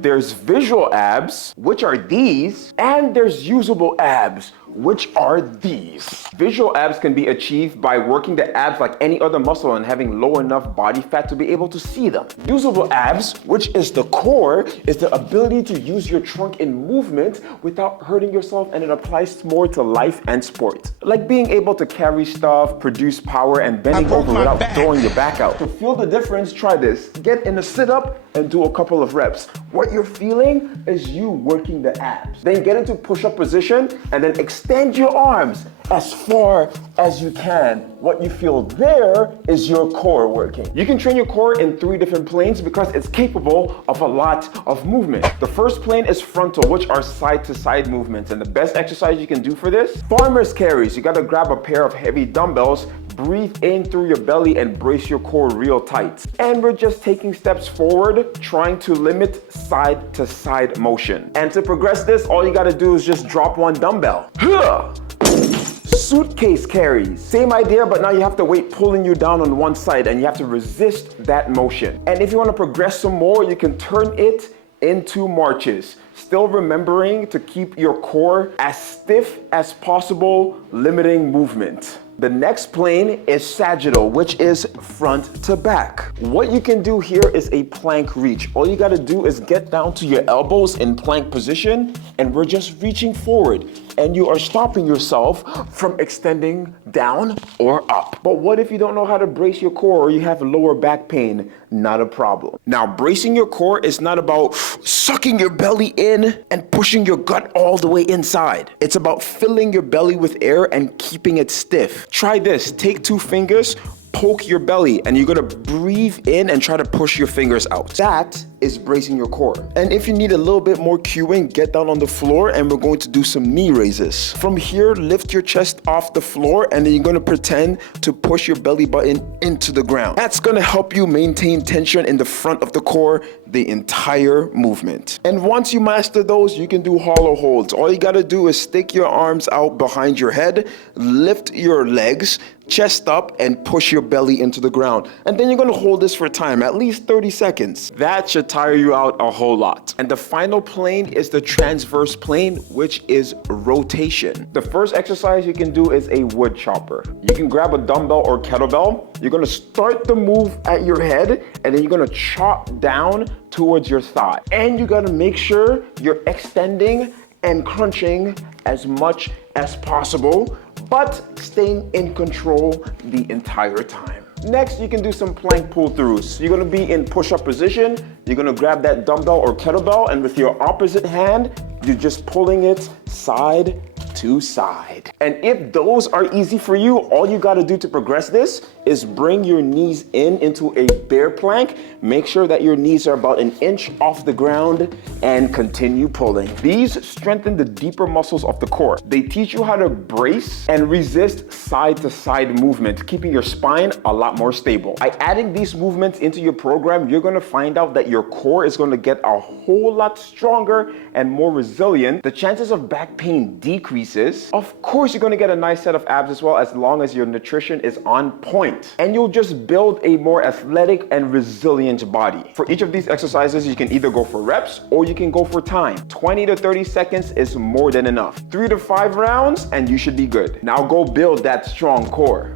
There's visual abs, which are these, and there's usable abs, which are these. Visual abs can be achieved by working the abs like any other muscle and having low enough body fat to be able to see them. Usable abs, which is the core, is the ability to use your trunk in movement without hurting yourself, and it applies more to life and sport. Like being able to carry stuff, produce power, and bending over without throwing your back out. To feel the difference, try this. Get in a sit-up and do a couple of reps. What you're feeling is you working the abs. Then get into push-up position and then extend your arms as far as you can. What you feel there is your core working. You can train your core in 3 different planes because it's capable of a lot of movement. The first plane is frontal, which are side-to-side movements, and the best exercise you can do for this, farmer's carries. You gotta grab a pair of heavy dumbbells, breathe in through your belly and brace your core real tight. And we're just taking steps forward, trying to limit side-to-side motion. And to progress this, all you gotta do is just drop 1 dumbbell. Suitcase carries. Same idea, but now you have the weight pulling you down on one side and you have to resist that motion. And if you want to progress some more, you can turn it into marches. Still remembering to keep your core as stiff as possible, limiting movement. The next plane is sagittal, which is front to back. What you can do here is a plank reach. All you gotta do is get down to your elbows in plank position, and we're just reaching forward. And you are stopping yourself from extending down or up. But what if you don't know how to brace your core or you have lower back pain? Not a problem. Now, bracing your core is not about sucking your belly in and pushing your gut all the way inside. It's about filling your belly with air and keeping it stiff. Try this. Take 2 fingers, poke your belly, and you're gonna breathe in and try to push your fingers out. That is bracing your core. And if you need a little bit more cueing, get down on the floor and we're going to do some knee raises. From here, lift your chest off the floor and then you're gonna pretend to push your belly button into the ground. That's gonna help you maintain tension in the front of the core the entire movement. And once you master those, you can do hollow holds. All you gotta do is stick your arms out behind your head, lift your legs, chest up, and push your belly into the ground. And then you're gonna hold this for time, at least 30 seconds. That should tire you out a whole lot. And the final plane is the transverse plane, which is rotation. The first exercise you can do is a wood chopper. You can grab a dumbbell or kettlebell. You're gonna start the move at your head, and then you're gonna chop down towards your thigh. And you gotta make sure you're extending and crunching as much as possible, but staying in control the entire time. Next, you can do some plank pull-throughs. You're gonna be in push-up position. You're gonna grab that dumbbell or kettlebell, and with your opposite hand, you're just pulling it side to side. And if those are easy for you, all you gotta do to progress this is bring your knees into a bear plank. Make sure that your knees are about 1 inch off the ground and continue pulling. These strengthen the deeper muscles of the core. They teach you how to brace and resist side to side movement, keeping your spine a lot more stable. By adding these movements into your program, you're gonna find out that your core is gonna get a whole lot stronger and more resilient. The chances of back pain decreases. Of course, you're gonna get a nice set of abs as well, as long as your nutrition is on point. And you'll just build a more athletic and resilient body. For each of these exercises, you can either go for reps or you can go for time. 20 to 30 seconds is more than enough. 3 to 5 rounds and you should be good. Now go build that strong core.